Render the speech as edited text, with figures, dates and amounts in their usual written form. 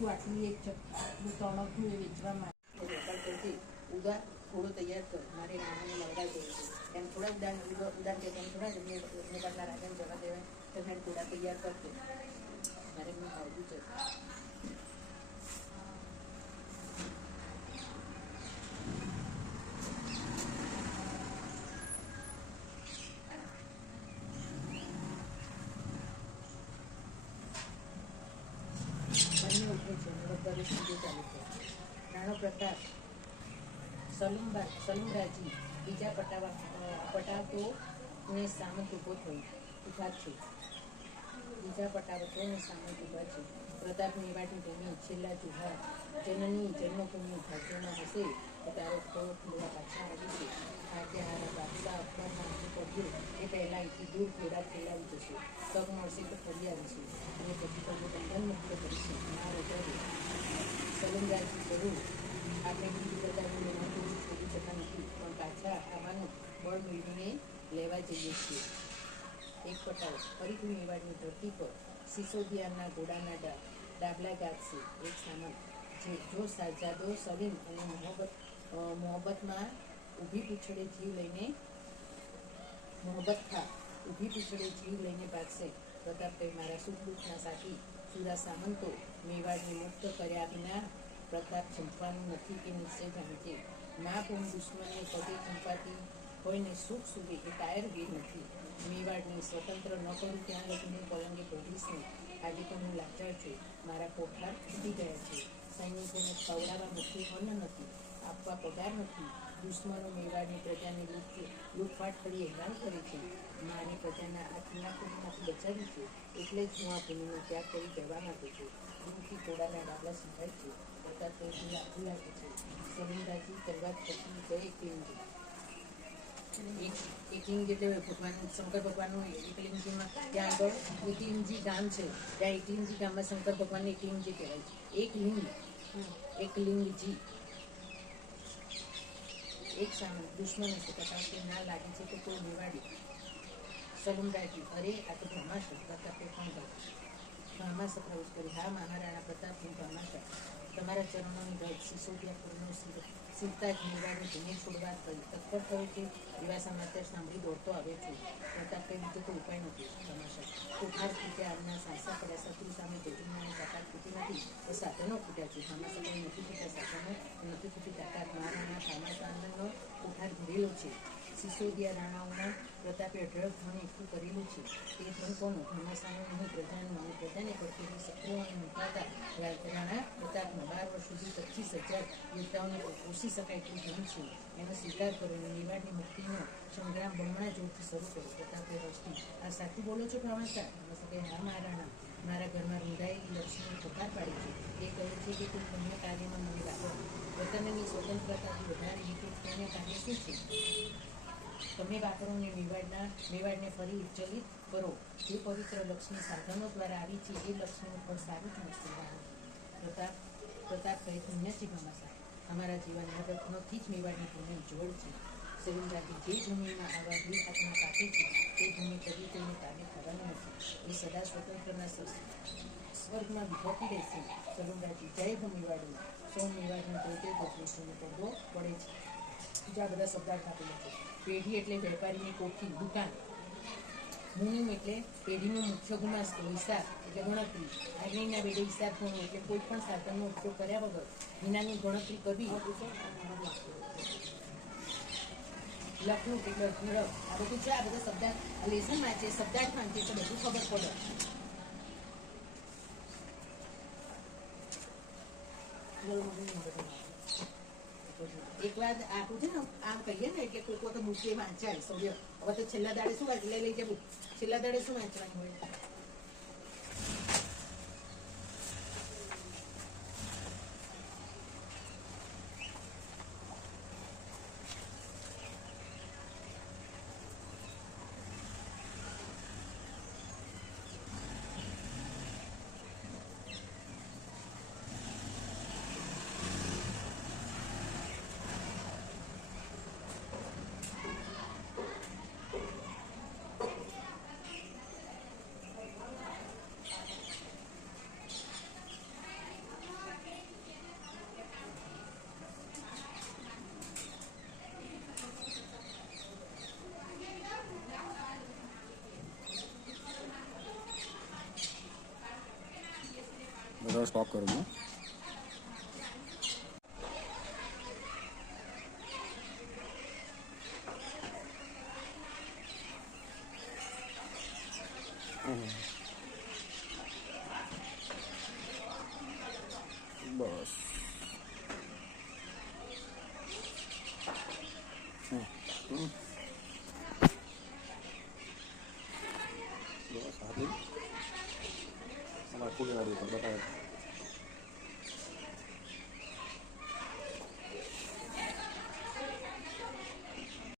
વસ્તુ આટલું એક આટલું તણકનું એ વેચવા માટે વેપાર કરતી ઉદાર થોડો તૈયાર કર, મારે રામાને મળવા જવું છે. એમ થોડા ઉદાર કે તેમ થોડા મેં આટલા રાજાને જવા દેવાય, તમે થોડા તૈયાર કરતો, મારે એમનું આવવું છે. બંને ઉભો છે, બરોબર સીધો ચાલુ છે. નાનો પ્રતાપ સલુમરાજી બીજા પટાવતો ને સામંત ઉભો થયો ઉભા છે. બીજા પટાવતો ને સામંત ઉભા છે. પ્રતાપ મેવાડની ભૂમિ છેલ્લા જુહાર જનની જન્મભૂમિ ભાગ્યમાં હશે તો તારો થોડો થોડા પાછા આવી છે. ભાગ્યહારા બાદશાહ અખબારમાં પડ્યો એ પહેલાં અહીંથી દૂર ઘોડા ફેલાવી જશે. તક મળશે તો ફરી આવી છે અને પછી તમને બંધન મુક્ત કરીશે. ના રજાવે સલુમરાજી જરૂર આપણે બીજી બધાનું લેવાનું છોડી શકતા નથી, પણ પાછા આવવાનું બળ મેળવીને લેવા જઈએ છીએ. એક પટાવ ફરીથી મેવાડની ધરતી પર સિસોદિયાના ઘોડાના ડાબલા ગાજશે. એક સામંત જો જાદો સલીમ અને મોહબ્બતમાં ઊભી પીછડે જીવ લઈને ભાગશે. પ્રતાપ કહે, મારા સુખ દુઃખના સાથી સુરા સામંતો મેવાડને મુક્ત કર્યા વિના પ્રતાપ ચંપવાનું નથી કે નિશ્ચય જાણજે. ના કોણ દુશ્મનને પગે ચંપાતી હોય ને સુખ સુધે એ કાયર વીર નથી. મેવાડને સ્વતંત્ર ન કરું ત્યાં લગીને પલંગે પડીશ નહીં. આજે તો હું લાચાર છું, મારા કોઠાર તૂટી ગયા છે. સૈનિકોને ખવડાવવા મુખ્ય અન્ન નથી, આપવા પગાર નથી. દુશ્મનો મેવાડની પ્રજાને લૂંટફાટ કરી હેરાન કરે છે. મારી પ્રજાના આ કિનાકોડીમાંથી બચાવી છે, એટલે જ હું આ ભૂમિનો ત્યાગ કરી જવા માંગુ છું. ગુરુથી ઘોડાના ડાબલા સંભાળ છે. પ્રતાપ કહેતી આગું લાગે છે. સલુમરાજી તલવાર પકડી ગયે એકલિંગ એટલે ભગવાન શંકર ભગવાનનું એકલિંગજીમાં ત્યાં આગળ એકલિંગજી ગામ છે. ત્યાં એકલિંગજી ગામમાં શંકર ભગવાનને એકલિંગજી કહેવાય છે. એકલિંગજી એક સામે દુશ્મન છે. પ્રતાપે ના લાગે છે કે કોઈ મેવાડી. સલુમરાજી અરે આ તો ભામાશા. પ્રતાપે પણ ભામાશા પ્રવેશ કરી. હા મહારાણા પ્રતાપ, હું ભામાશા તમારા ચરણોની રજ સિસોદિયા પરનો સીધતા જ મેવાડની ભૂમિ છોડવા તત્પર થયો છે. એવા સમાચાર સાંભળી દોડતો આવ્યો છું. પ્રતાપ કઈ બીજો તો ઉપાય નથી. ભામાશા કોઠાર ફૂટ્યા, આમના સાંસા પડ્યા, શત્રુ સામે જજુમવાની તાકાત ફૂટી નથી, એ સાધનો ફૂટ્યા છે. ભામાશા કઈ નથી ફૂટ્યા સાધનો, નથી ફૂટી તાકાત. મહારાણા ભામાશા આનંદનો કોઠાર ભરેલો છે. સિસોદિયા રાણાઓના પ્રતાપે અઢળક ધન એકઠું કરેલું છે. તે ધન કોનું? ભામાશાનું નહીં, પ્રજાનું. અને પ્રજાને પડતી શત્રુઓને મૂકાતા રાણા પ્રતાપના 12 વર્ષ સુધી 25,000 યોદ્ધાઓને પોષી શકાય એટલું ધન છે. એનો સ્વીકાર કરો અને મેવાડની મુક્તિનો સંગ્રામ બમણા જોરથી શરૂ કરો. પ્રતાપે હસતી, આ સાચું બોલો છો ભામાશા? ભામાશા કહે, હા મહારાણા, મારા ઘરમાં રૂંધાયેલી લક્ષ્મીને પકાર પાડી છે. એ કહે છે કે કોઈ પુણ્ય કાર્યમાં મને લાગો. વતનની સ્વતંત્રતાથી વધારે હિત પુણ્ય કાર્ય શું છે? તમે વાપરો ને મેવાડને ફરી ઉચ્ચલિત કરો. જે પવિત્ર લક્ષ્મી સાધનો દ્વારા આવી છે એ લક્ષ્મીનું ફળ સારું જ મળશે. પ્રતાપ કહે, પુણ્ય છે ભામાશા, અમારા જીવન રત્નોથી જ મેવાડની ભૂમિ ઉજ્જવળ છે. સલુમરાજી જે ભૂમિમાં આવા વીર આત્મા કાપે છે તે ભૂમિ કદી કોઈને તાબે થવાની નથી. એ સદા સ્વતંત્રના સ્વર્ગમાં વિભવતી રહેશે. સલુમરાજી જય હો મેવાડો. સૌ મેવાડનું જોતે ગોત્રીનો પડદો પડે છે. બીજા બધા શબ્દાર્થ આપેલા છે. પેઢી એટલે વેપારીની કોઠી, દુકાન. મુનિમ એટલે પેઢીનો મુખ્ય ગુમાસ્તો. હિસાબ એટલે ગણતરી. આજ્ઞાના વેડે હિસાબ ગણવો એટલે કોઈ પણ સાધનનો ઉપયોગ કર્યા વગર વિનાની ગણતરી કરવી. લખવું એટલે ઝડપ. આ બધું છે. આ બધા શબ્દાર્થ લેસનમાં છે, શબ્દાર્થ વાંચે તો બધું ખબર પડે. એક વાર આખું છે ને આમ કહીએ ને એટલે કોઈ તો બુકે વાંચાય સૌય. હવે તો છેલ્લા દાડે શું વાંચ લઈ જવું? છેલ્લા દાડે શું વાંચવાનું હોય? હવે સ્ટોપ કરું છું. બસ બસ હાથી તમારે ફૂલી વાળી પર બતાવે.